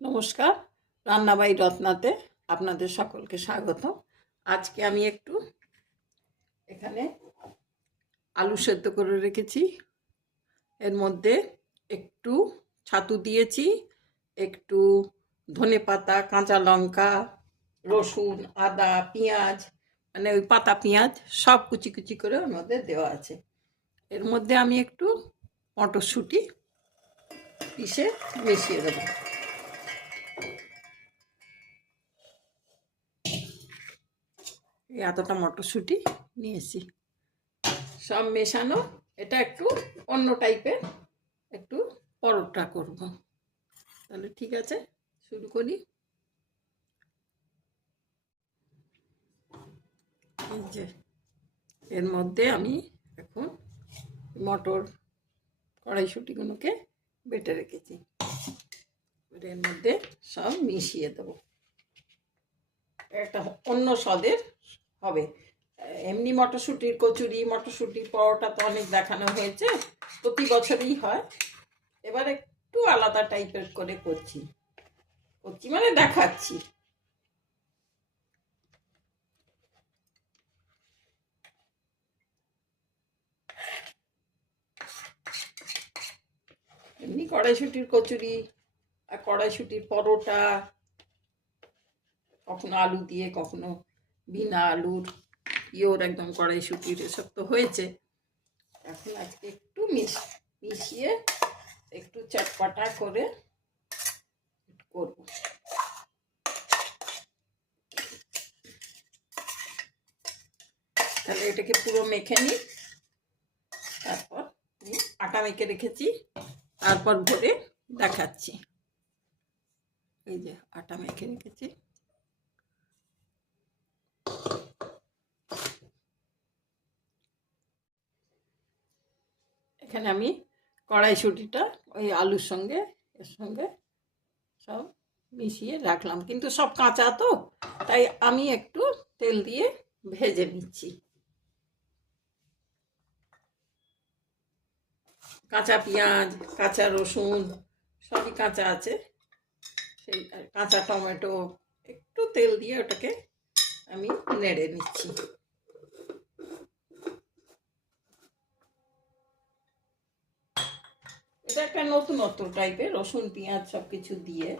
নমস্কার, রান্নাবাই রত্নাতে আপনাদের সকলকে স্বাগত। আজকে আমি একটু এখানে আলু সেদ্ধ করে রেখেছি, এর মধ্যে একটু ছাতু দিয়েছি, একটু ধনেপাতা, কাঁচা লঙ্কা, রসুন, আদা, পেঁয়াজ, মানে ওই পাতা পেঁয়াজ সব কুচি কুচি করে ওর মধ্যে দেওয়া আছে। এর মধ্যে আমি একটু মটরশুঁটি পিষে মিশিয়ে দেবো। এতটা মটরশুঁটি নিয়েছি, সব মেশানো। এটা একটু অন্য টাইপের একটু পরোটা করব। তাহলে ঠিক আছে, শুরু করি। এই যে এর মধ্যে আমি এখন মটর কড়াইশুঁটিগুলোকে বেটে রেখেছি, এর মধ্যে সব মিশিয়ে দেবো। একটা অন্য স্বাদের হবে। এমনি মটরশুঁটির কচুরি, মটরশুঁটির পরোটা তো অনেক দেখানো হয়েছে, প্রতি বছরই হয়। এবার একটু আলাদা টাইপের করে করছি মানে দেখাচ্ছি। এমনি কড়াইশুঁটির কচুরি আর কড়াইশুঁটির পরোটা, কখনো আলু দিয়ে, কখনো বিনা আলুর, পিওর একদম কড়াইশুঁটির, এসব তো হয়েছে। এখন আজকে একটু মিশিয়ে একটু চটপটা করে করব। তাহলে এটাকে পুরো মেখে নিই। তারপর আটা মেখে রেখেছি, তারপর ভরে দেখাচ্ছি। এই যে আটা মেখে রেখেছি। এখানে আমি কড়াইশুঁটিটা ওই আলুর সঙ্গে, এর সঙ্গে সব মিশিয়ে রাখলাম, কিন্তু সব কাঁচা তো, তাই আমি একটু তেল দিয়ে ভেজে নিচ্ছি। কাঁচা পেঁয়াজ, কাঁচা রসুন সবই কাঁচা আছে, সেই কাঁচা টমেটো, একটু তেল দিয়ে ওটাকে আমি নেড়ে নিচ্ছি। এটা একটা নতুনত্ব টাইপের, রসুন পেঁয়াজ সব কিছু দিয়ে।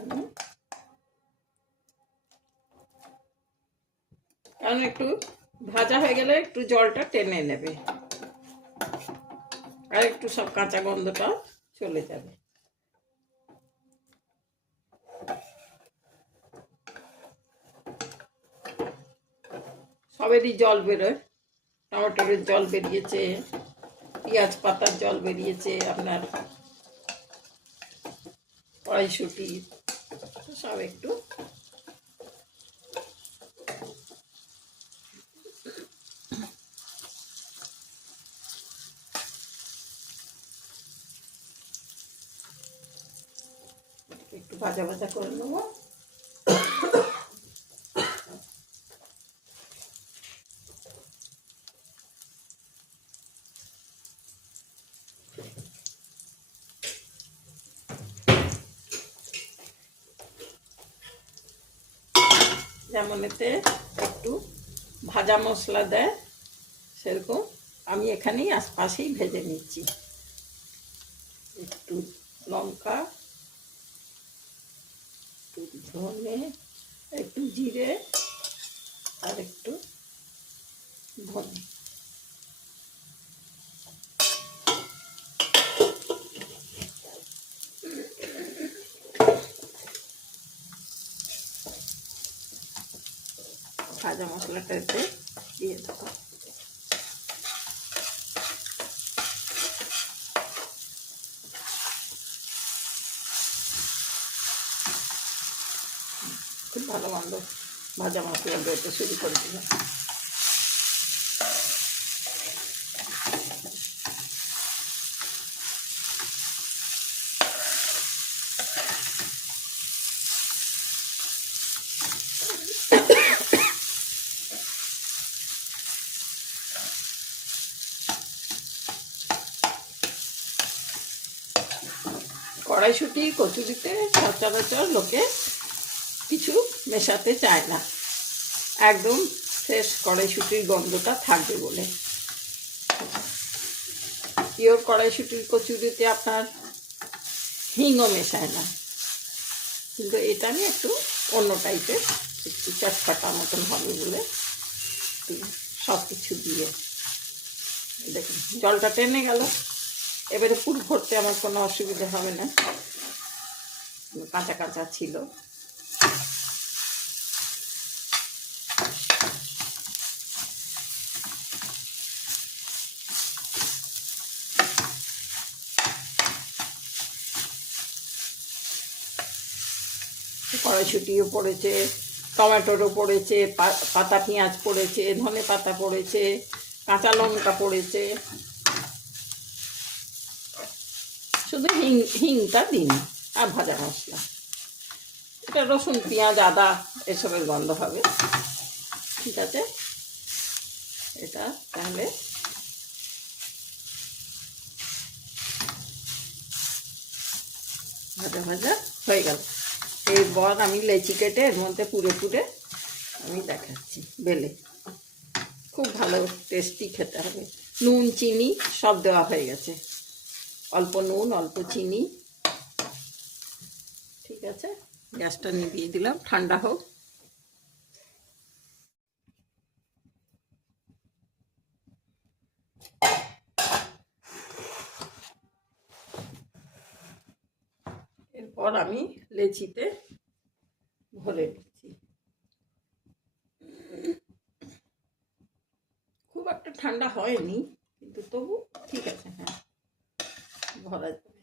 আমি কারণ একটু ভাজা হয়ে গেলে একটু জলটা টেনে নেবে, আর একটু সব কাঁচা গন্ধটা চলে যাবে। সবেরই জল বেরোয়, টমেটোর জল বেরিয়েছে, পেঁয়াজ পাতার জল বেরিয়েছে, আপনার কড়াইশুঁটি, সব একটু একটু ভাজা ভাজা করে নেবো। যেমন এতে একটু ভাজা মশলা দেয়, সেরকম আমি এখানেই আশপাশেই ভেজে নিচ্ছি। একটু লঙ্কা, একটু ধনে, একটু জিরে, আর একটু ধনে। ভাজা মশলাটা এতে দিয়ে দেবো। ভালো গন্ধ, ভাজা মশলা বেরোতে শুরু করে দিলাম। কড়াইশুঁটি কচুরিতে সচরাচর লোকে কিছু মেশাতে চায় না, একদম ফ্রেশ কড়াইশুঁটির গন্ধটা থাকবে বলে। পিওর কড়াইশুঁটির কচুরিতে আপনার হিংও মেশায় না, কিন্তু এটা আমি একটু অন্য টাইপের, একটু চটপাটা মতন হবে বলে সব কিছু দিয়ে। দেখুন জলটা টেনে গেল, এবারে পুর ভরতে আমার কোনো অসুবিধা হবে না, কাঁচা কাঁচা ছিল। কড়াইশুঁটিও পড়েছে, টমেটোরও পড়েছে, পাতা পেঁয়াজ পড়েছে, ধনে পাতা পড়েছে, কাঁচা লঙ্কা পড়েছে, শুধু হিংটা দিন আর ভাজা মশলা। এটা রসুন পেঁয়াজ আদা এসবের গন্ধ হবে, ঠিক আছে। এটা তাহলে ভাজা ভাজা হয়ে গেল। এরপর আমি লেচি কেটে এর মধ্যে পুরে পুরে আমি দেখাচ্ছি বেলে। খুব ভালো টেস্টি খেতে হবে। নুন চিনি সব দেওয়া হয়ে গেছে, অল্প নুন অল্প চিনি, ঠিক আছে। গ্যাসটা নিভিয়ে দিলাম, ঠান্ডা হোক। এরপর আমি লেচিতে ভরে দিচ্ছি। খুব একটা ঠান্ডা হয়নি, কিন্তু তবু ঠিক আছে, হ্যাঁ ভরা যাবে।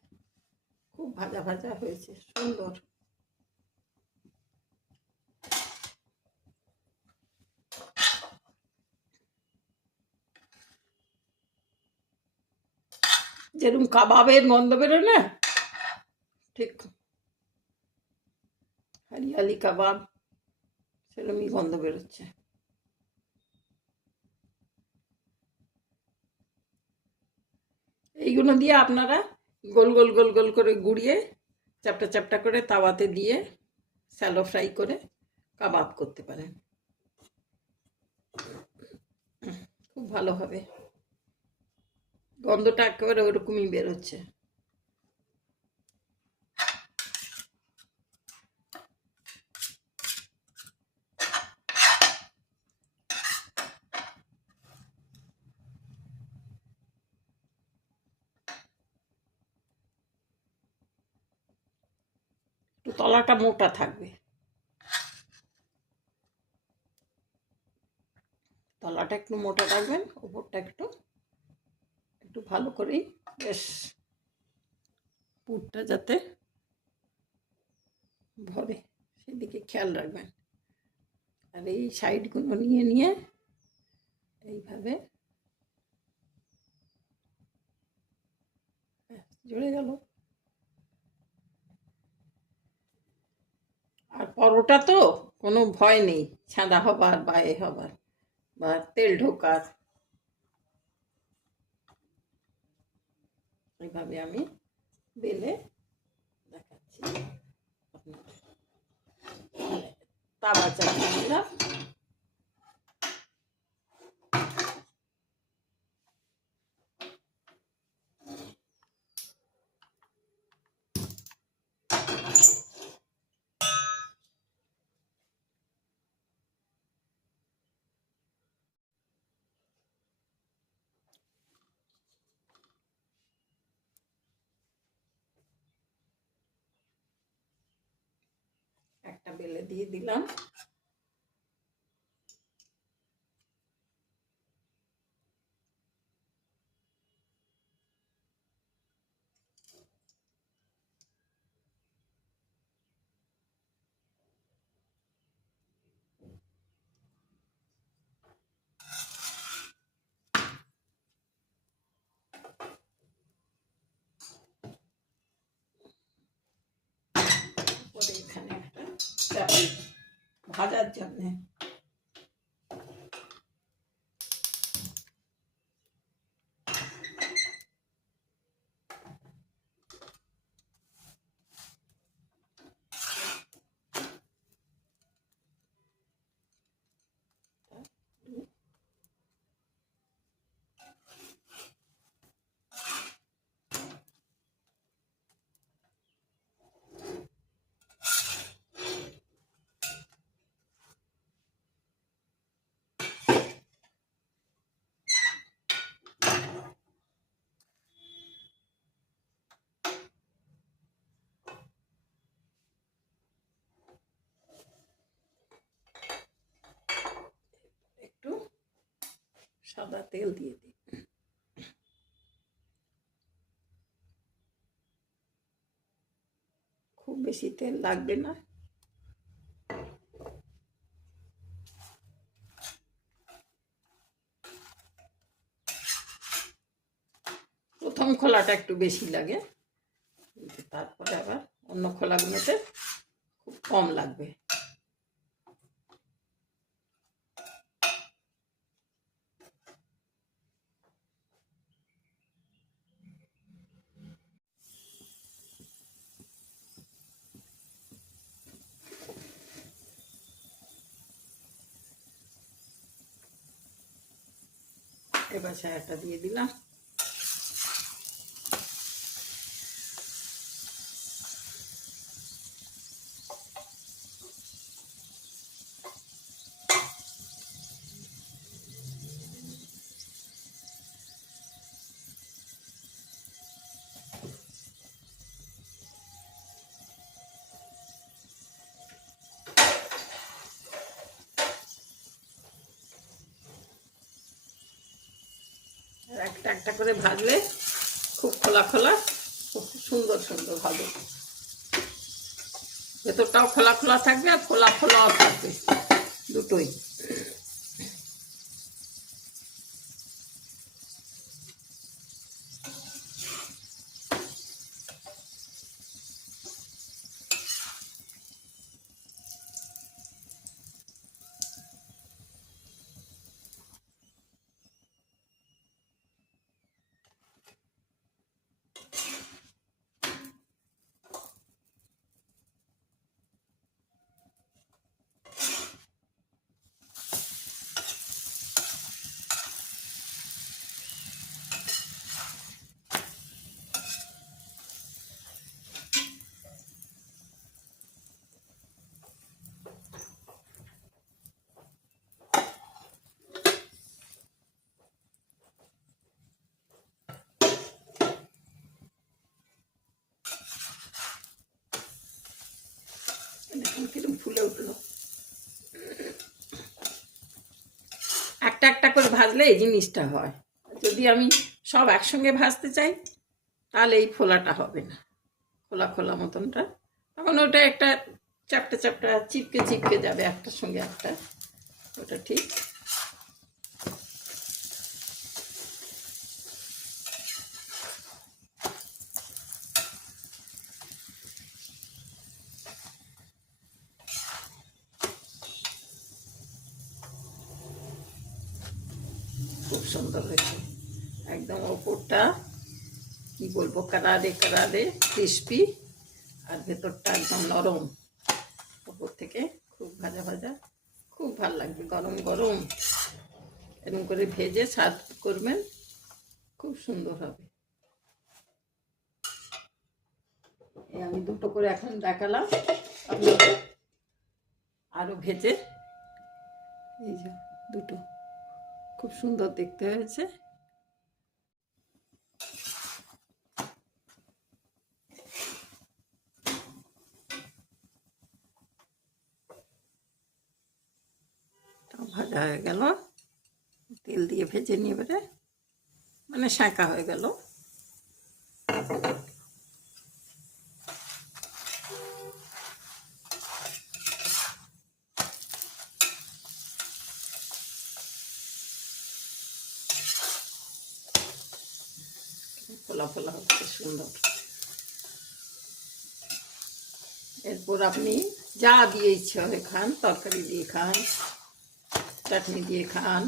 খুব ভাজা ভাজা হয়েছে, সুন্দর। যেরকম কাবাবের গন্ধ বেরোয় না, ঠিক হরিয়ালি কাবাব সেরকমই গন্ধ বেরোচ্ছে। এইগুলো দিয়ে আপনারা গোল গোল গোল গোল করে গুঁড়িয়ে চ্যাপটা চ্যাপটা করে তাওয়াতে দিয়ে স্যালো ফ্রাই করে কাবাব করতে পারেন, খুব ভালো হবে। গন্ধটা একেবারে ওরকমই বেরোচ্ছে। একটু তলাটা মোটা থাকবে, তলাটা একটু মোটা রাখবেন, ওপরটা একটু একটু ভালো করেই বেশ পুরটা যাতে ভরে সেদিকে খেয়াল রাখবেন। আর এই সাইডগুলো নিয়ে নিয়ে এইভাবে জুড়ে গেল। আর পরোটা তো কোনো ভয় নেই ছাঁদা হবার বা এ হবার বা তেল ঢোকার। এইভাবে আমি বেলে দেখাচ্ছি আপনাদের। তাওয়া চাপিয়ে দিলাম, একটা বেলে দিয়ে দিলাম। জন্য। একটু সাদা তেল দিয়ে দিই। খুব বেশি তেল লাগবে না। প্রথম খোলাটা একটু বেশি লাগে, তারপরে আবার অন্য খোলাগুলোতে খুব কম লাগবে। এবার ছায়াটা দিয়ে দিলাম। একটা একটা করে ভাজলে খুব খোলা খোলা, খুব সুন্দর সুন্দর হবে। ভেতরটাও খোলা খোলা থাকবে আর খোলা খোলাও থাকবে, দুটোই। কিরকম ফুলে উঠলো। একটা একটা করে ভাজলে এই জিনিসটা হয়। যদি আমি সব একসঙ্গে ভাজতে চাই তাহলে এই ফোলাটা হবে না, খোলা খোলা মতনটা। তখন ওটা একটা চ্যাপটা চ্যাপটা চিপকে চিপকে যাবে একটার সঙ্গে একটা, ওটা ঠিক। খুব সুন্দর হয়েছে একদম। ওপরটা কি বলবো, কারারে কারারে ক্রিস্পি, আর ভেতরটা একদম নরম। ওপর থেকে খুব ভাজা ভাজা, খুব ভালো লাগবে গরম গরম। এরকম করে ভেজে সার্ভ করবেন, খুব সুন্দর হবে। আমি দুটো করে এখন দেখালাম আপনাদের, আরো ভেজে। এই যে দুটো খুব সুন্দর দেখতে হয়েছে। ভাজা হয়ে গেল, তেল দিয়ে ভেজে নিয়ে এবারে মানে শাঁকা হয়ে গেল। ফোলা ফোলা হচ্ছে সুন্দর। এরপর আপনি যা দিয়ে ইচ্ছে হয় খান, তরকারি দিয়ে খান, চাটনি দিয়ে খান।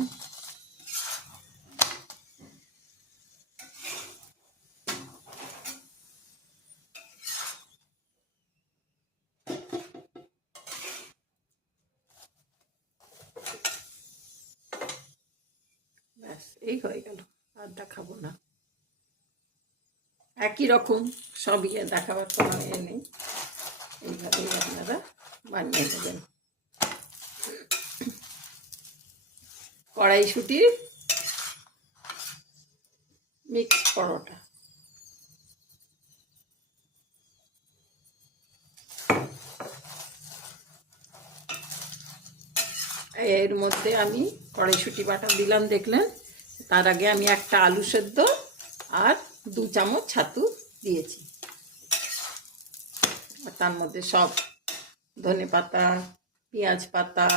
ব্যাস এই হয়ে গেল, আর দেখাবো না। একই রকম সবই দেখাবার কোনো এ নেই, এইভাবেই আপনারা বানিয়ে নেবেন। কড়াইশুঁটির মিক্স পরোটা। এর মধ্যে আমি কড়াইশুঁটি বাটা দিলাম দেখলেন, তার আগে আমি একটা আলু সেদ্ধ আর 2 চামচ ছাতু দিয়েছি। আর তার মধ্যে সব ধনে পাতা, পেঁয়াজ পাতা,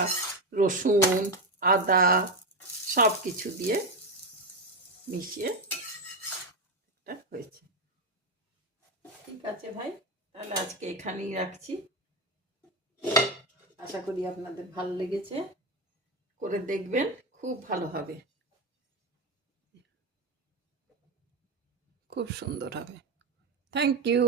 রসুন, আদা সব কিছু দিয়ে মিশিয়ে এটা হয়েছে। ঠিক আছে ভাই, তাহলে আজকে এখানেই রাখছি। আশা করি আপনাদের ভালো লেগেছে, করে দেখবেন, খুব ভালো হবে, খুব সুন্দর হবে। Thank you.